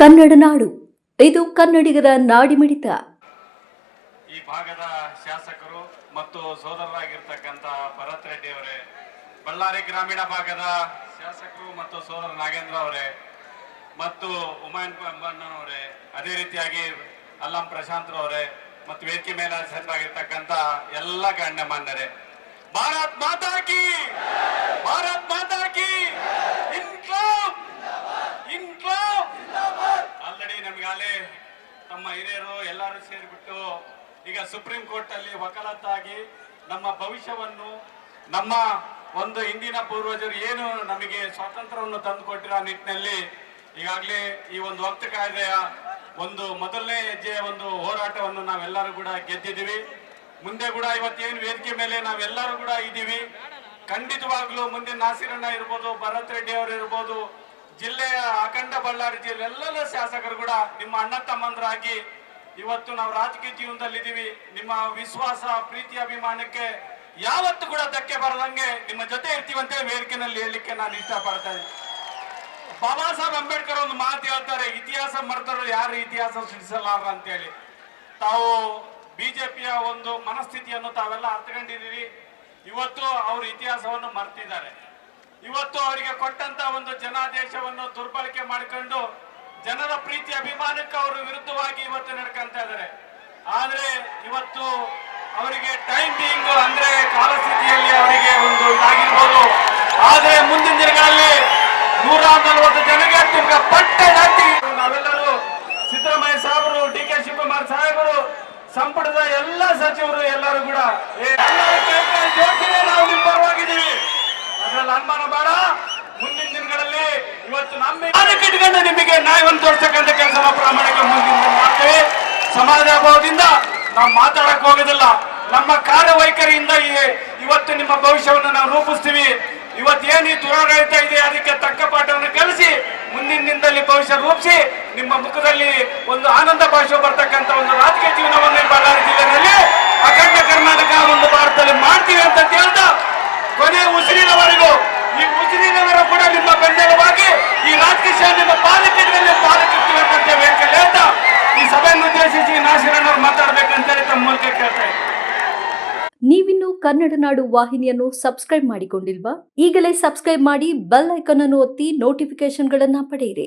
ಕನ್ನಡ ನಾಡು ಇದು ಕನ್ನಡಿಗರ ನಾಡಿಮಿಡಿತ. ಈ ಭಾಗದ ಶಾಸಕರು ಮತ್ತು ಸೋದರರಾಗಿರ್ತಕ್ಕಂಥ ಭರತ್ ರೆಡ್ಡಿ ಅವರೇ, ಬಳ್ಳಾರಿ ಗ್ರಾಮೀಣ ಭಾಗದ ಶಾಸಕರು ಮತ್ತು ಸೋದರ ನಾಗೇಂದ್ರ ಅವರೇ ಮತ್ತು ಉಮಾಯನ್ ಅವರೇ, ಅದೇ ರೀತಿಯಾಗಿ ಅಲ್ಲಂ ಪ್ರಶಾಂತ್ ಅವರೇ ಮತ್ತು ವೇದಿಕೆ ಮೇಲೆ ಸಜ್ಜಾಗಿರ್ತಕ್ಕಂಥ ಎಲ್ಲ ಗಣ್ಯಮಾನ್ಯರೇ, ಭಾರತ್ ಮಾತಾ ಕಿ, ಭಾರತ್ ಮಾತಾ ಕಿ, ಇನ್ಕ್ಲಾಬ್ ಇನ್ಕ್ಲಾಬ್. ಆಲ್ರೆಡಿ ನಮಗಾಲೇ ನಮ್ಮ ಹಿರಿಯರು ಎಲ್ಲರೂ ಸೇರಿಬಿಟ್ಟು ಈಗ ಸುಪ್ರೀಂ ಕೋರ್ಟ್ ಅಲ್ಲಿ ವಕಾಲತ್ತಾಗಿ ನಮ್ಮ ಭವಿಷ್ಯವನ್ನು, ನಮ್ಮ ಒಂದು ಹಿಂದಿನ ಪೂರ್ವಜರು ಏನು ನಮಗೆ ಸ್ವಾತಂತ್ರ್ಯವನ್ನು ತಂದುಕೊಟ್ಟಿರೋ ನಿಟ್ಟಿನಲ್ಲಿ ಈಗಾಗಲೇ ಈ ಒಂದು ವಕ್ತ ಕಾಯ್ದೆಯ ಒಂದು ಮೊದಲನೇ ಹೆಜ್ಜೆಯ ಒಂದು ಹೋರಾಟವನ್ನು ನಾವೆಲ್ಲರೂ ಕೂಡ ಗೆದ್ದಿದ್ದೀವಿ. ಮುಂದೆ ಕೂಡ ಇವತ್ತೇನು ವೇದಿಕೆ ಮೇಲೆ ನಾವೆಲ್ಲರೂ ಕೂಡ ಇದ್ದೀವಿ. ಖಂಡಿತವಾಗ್ಲೂ ಮುಂದೆ ನಾಸಿರಣ್ಣ ಇರ್ಬೋದು, ಭರತ್ ರೆಡ್ಡಿ ಅವರು ಇರ್ಬೋದು, ಜಿಲ್ಲೆಯ ಅಖಂಡ ಬಳ್ಳಾರಿ ಜಿಲ್ಲೆ ಎಲ್ಲ ಶಾಸಕರು ಕೂಡ ನಿಮ್ಮ ಅಣ್ಣ ತಮ್ಮಂದರಾಗಿ ಇವತ್ತು ನಾವು ರಾಜಕೀಯ ಜೀವನದಲ್ಲಿ ಇದ್ದೀವಿ. ನಿಮ್ಮ ವಿಶ್ವಾಸ, ಪ್ರೀತಿ, ಅಭಿಮಾನಕ್ಕೆ ಯಾವತ್ತು ಕೂಡ ಧಕ್ಕೆ ಬರದಂಗೆ ನಿಮ್ಮ ಜೊತೆ ಇರ್ತೀವಿ ಅಂತ ವೇದಿಕೆನಲ್ಲಿ ಹೇಳಲಿಕ್ಕೆ ನಾನು ಇಷ್ಟಪಡ್ತಾ ಇದ್ದೀನಿ. ಬಾಬಾ ಸಾಹೇಬ್ ಅಂಬೇಡ್ಕರ್ ಒಂದು ಮಾತು ಹೇಳ್ತಾರೆ, ಇತಿಹಾಸ ಮರೆತರು ಯಾರು ಇತಿಹಾಸ ಸೃಷ್ಟಿಸಲಾರ ಅಂತ ಹೇಳಿ. ತಾವು ಬಿಜೆಪಿಯ ಒಂದು ಮನಸ್ಥಿತಿಯನ್ನು ತಾವೆಲ್ಲ ಅರ್ಥಕೊಂಡಿದ್ದೀರಿ. ಇವತ್ತು ಅವರು ಇತಿಹಾಸವನ್ನು ಮರ್ತಿದ್ದಾರೆ. ಇವತ್ತು ಅವರಿಗೆ ಕೊಟ್ಟಂತ ಒಂದು ಜನಾದೇಶವನ್ನು ದುರ್ಬಳಕೆ ಮಾಡಿಕೊಂಡು ಜನರ ಪ್ರೀತಿ ಅಭಿಮಾನಕ್ಕೆ ಅವರು ವಿರುದ್ಧವಾಗಿ ಇವತ್ತು ನಡ್ಕೊಂತ ಇದ್ದಾರೆ. ಆದ್ರೆ ಇವತ್ತು ಅವರಿಗೆ ಟೈಮ್ ಬೀಯಿಂಗ್ ಅಂದ್ರೆ ಕಾಲಸ್ಥಿತಿಯಲ್ಲಿ ಅವರಿಗೆ ಒಂದು ಇದಾಗಿರ್ಬೋದು. ಆದ್ರೆ ಮುಂದಿನ ದಿನಗಳಲ್ಲಿ 140 ಜನಗೆ ಪಟ್ಟೆ ಹಾಕಿ ನಾವೆಲ್ಲರೂ ಸಿದ್ದರಾಮಯ್ಯ ಸಾಹೇಬರು, DK ಶಿವಕುಮಾರ್ ಸಾಹೇಬರು, ಸಂಪುಟದ ಎಲ್ಲ ಸಚಿವರು ಎಲ್ಲರೂ ಕೂಡ ಜೋತಿಗೆ ನಾವು ನಿಮ್ಮ ಪರವಾಗಿದ್ದೀವಿ. ಅದ್ರಲ್ಲಿ ಅನುಮಾನ ಬೇಡ. ಮುಂದಿನ ದಿನಗಳಲ್ಲಿ ಇವತ್ತು ನಮ್ಮ ಇಟ್ಕೊಂಡು ನಿಮಗೆ ನ್ಯಾಯವನ್ನು ತೋರಿಸ್ತಕ್ಕಂಥ ಕೆಲಸ ಪ್ರಾಮಾಣಿಕ ಮುಂದಿನ ದಿನ ಮಾಡ್ತೇವೆ. ಸಮಾಜ ಭಾವದಿಂದ ನಾವು ಮಾತಾಡಕ್ ಹೋಗೋದಿಲ್ಲ. ನಮ್ಮ ಕಾರ್ಯವೈಖರಿಯಿಂದ ಇವತ್ತು ನಿಮ್ಮ ಭವಿಷ್ಯವನ್ನು ನಾವು ರೂಪಿಸ್ತೀವಿ. ಇವತ್ತೇನು ಈ ದುರಾಡಳಿತ ಇದೆ ಅದಕ್ಕೆ ತಕ್ಕ ಪಾಠವನ್ನು ಕಲಿಸಿ ಮುಂದಿನ ದಿನದಲ್ಲಿ ಭವಿಷ್ಯ ರೂಪಿಸಿ ನಿಮ್ಮ ಮುಖದಲ್ಲಿ ಒಂದು ಆನಂದ ಭಾಷೆ ಬರ್ತಕ್ಕಂಥ ಒಂದು ರಾಜಕೀಯ ಜೀವನವನ್ನು ಬಳ್ಳಾರಿ ಜಿಲ್ಲೆಯಲ್ಲಿ ಅಖಂಡ ಕರ್ನಾಟಕ ಒಂದು ಭಾರತದಲ್ಲಿ ಮಾಡ್ತೀವಿ ಅಂತ ಹೇಳ್ತಾ ಕೊನೆ ಉಸಿರಿನವರೆಗೂ ಈ ಉಸಿರಿನವರ ಕೂಡ ನಿಮ್ಮ ಬೆಂಬಲವಾಗಿ ಈ ರಾಜಕೀಯ ನಿಮ್ಮ ಪಾಲಕಿಗಳಲ್ಲಿ ಪಾಲಕಿರ್ತೀವಿ ಅಂತ ವೇದಿಕೆ ಹೇಳ್ತಾ ಈ ಸಭೆಯನ್ನು ಉದ್ದೇಶಿಸಿ ನಾಸಿರಣ್ಣವ್ರು ಮಾತಾಡ್ಬೇಕಂತೇಳಿ ತಮ್ಮ ಮೂಲಕ ಕೇಳ್ತಾ ಇದ್ದೀನಿ. ನೀವಿನ್ನು ಕನ್ನಡ ನಾಡು ವಾಹಿನಿಯನ್ನು ಸಬ್ಸ್ಕ್ರೈಬ್ ಮಾಡಿಕೊಂಡಿಲ್ವಾ? ಈಗಲೇ ಸಬ್ಸ್ಕ್ರೈಬ್ ಮಾಡಿ ಬೆಲ್ ಐಕಾನ್ ಅನ್ನು ಒತ್ತಿ ನೋಟಿಫಿಕೇಶನ್ಗಳನ್ನ ಪಡೆಯಿರಿ.